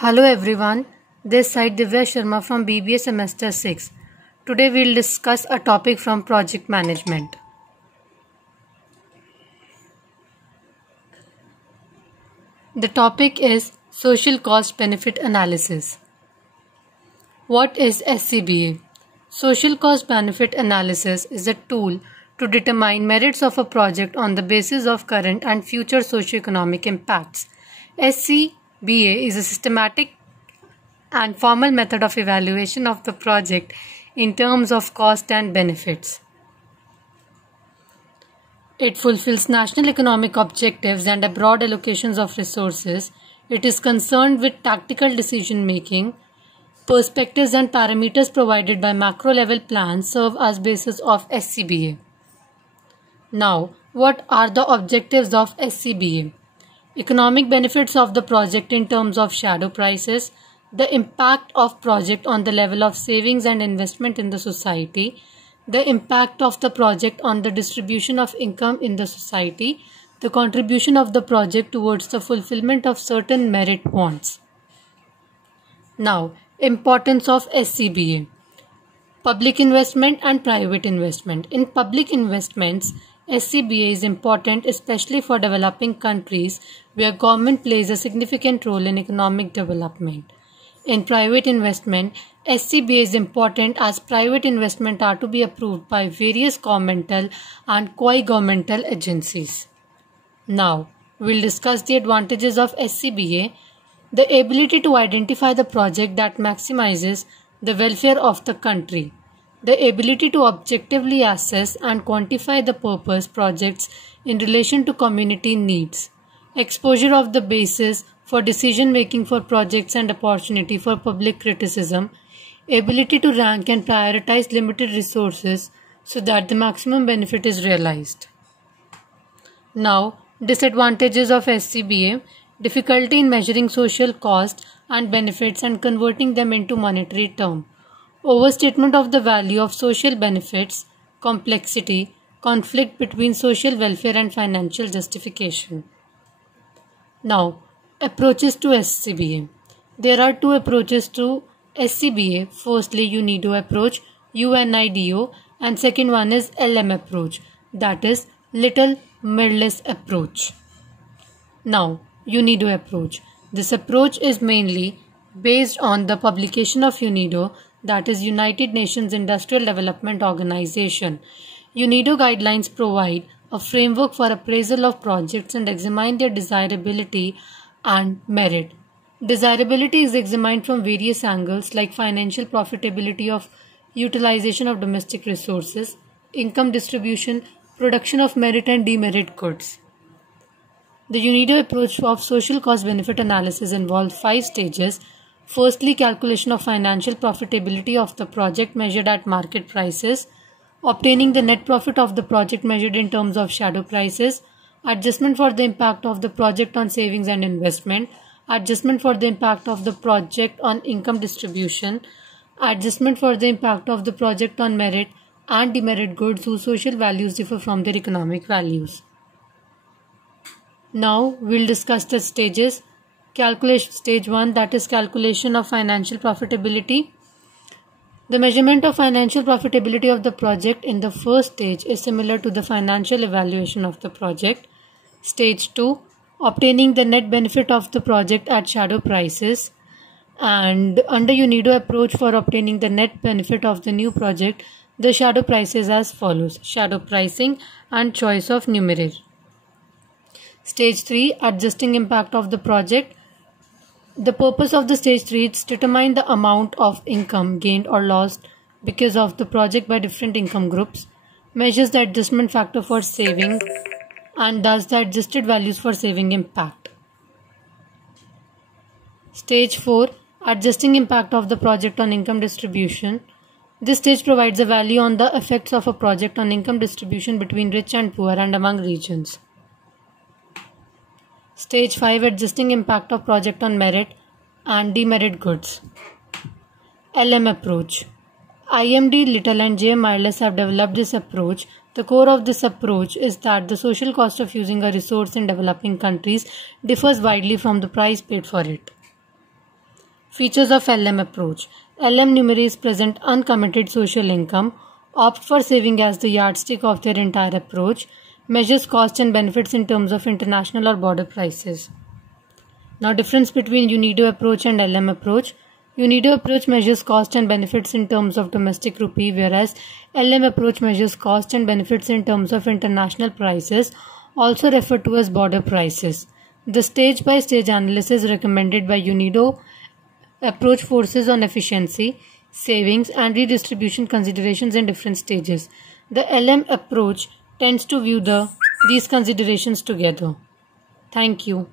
Hello everyone, this side Divya Sharma from BBA Semester 6. Today we will discuss a topic from project management. The topic is Social Cost Benefit Analysis. What is SCBA? Social Cost Benefit Analysis is a tool to determine merits of a project on the basis of current and future socioeconomic impacts. SCBA is a systematic and formal method of evaluation of the project in terms of cost and benefits. It fulfills national economic objectives and broad allocations of resources. It is concerned with tactical decision making. Perspectives and parameters provided by macro level plans serve as basis of SCBA. Now, what are the objectives of SCBA? Economic benefits of the project in terms of shadow prices, the impact of project on the level of savings and investment in the society, the impact of the project on the distribution of income in the society, the contribution of the project towards the fulfillment of certain merit wants. Now, importance of SCBA. Public investment and private investment. In public investments, SCBA is important especially for developing countries where government plays a significant role in economic development. In private investment, SCBA is important as private investment are to be approved by various governmental and quasi-governmental agencies. Now, we'll discuss the advantages of SCBA. The ability to identify the project that maximizes the welfare of the country. The ability to objectively assess and quantify the purpose projects in relation to community needs. Exposure of the basis for decision making for projects and opportunity for public criticism. Ability to rank and prioritize limited resources so that the maximum benefit is realized. Now, disadvantages of SCBA. Difficulty in measuring social cost and benefits and converting them into monetary term. Overstatement of the value of social benefits, complexity, conflict between social welfare and financial justification. Now, approaches to SCBA. There are two approaches to SCBA. Firstly, UNIDO approach, UNIDO, and second one is LM approach, that is Little Mirrlees approach. Now, UNIDO approach. This approach is mainly based on the publication of UNIDO, that is United Nations Industrial Development Organization. UNIDO guidelines provide a framework for appraisal of projects and examine their desirability and merit. Desirability is examined from various angles like financial profitability of utilization of domestic resources, income distribution, production of merit and demerit goods. The UNIDO approach of social cost benefit analysis involves 5 stages. Firstly, calculation of financial profitability of the project measured at market prices, obtaining the net profit of the project measured in terms of shadow prices, adjustment for the impact of the project on savings and investment, adjustment for the impact of the project on income distribution, adjustment for the impact of the project on merit and demerit goods whose social values differ from their economic values. Now, we'll discuss the stages. Calculation stage 1, that is calculation of financial profitability. The measurement of financial profitability of the project in the first stage is similar to the financial evaluation of the project. Stage 2, obtaining the net benefit of the project at shadow prices. And under UNIDO approach for obtaining the net benefit of the new project, the shadow prices as follows: shadow pricing and choice of numerator. Stage 3, adjusting impact of the project. The purpose of the stage 3 is to determine the amount of income gained or lost because of the project by different income groups, measures the adjustment factor for saving, and thus the adjusted values for saving impact. Stage 4, adjusting impact of the project on income distribution. This stage provides a value on the effects of a project on income distribution between rich and poor and among regions. Stage 5, adjusting impact of project on merit and demerit goods. LM approach. IMD, Little and J. Mirrlees have developed this approach. The core of this approach is that the social cost of using a resource in developing countries differs widely from the price paid for it. Features of LM approach. LM numerates present uncommitted social income, opt for saving as the yardstick of their entire approach, measures cost and benefits in terms of international or border prices. Now, difference between UNIDO approach and LM approach. UNIDO approach measures cost and benefits in terms of domestic rupee, whereas LM approach measures cost and benefits in terms of international prices, also referred to as border prices. The stage-by-stage analysis recommended by UNIDO approach focuses on efficiency, savings, and redistribution considerations in different stages. The LM approach tends to view these considerations together. Thank you.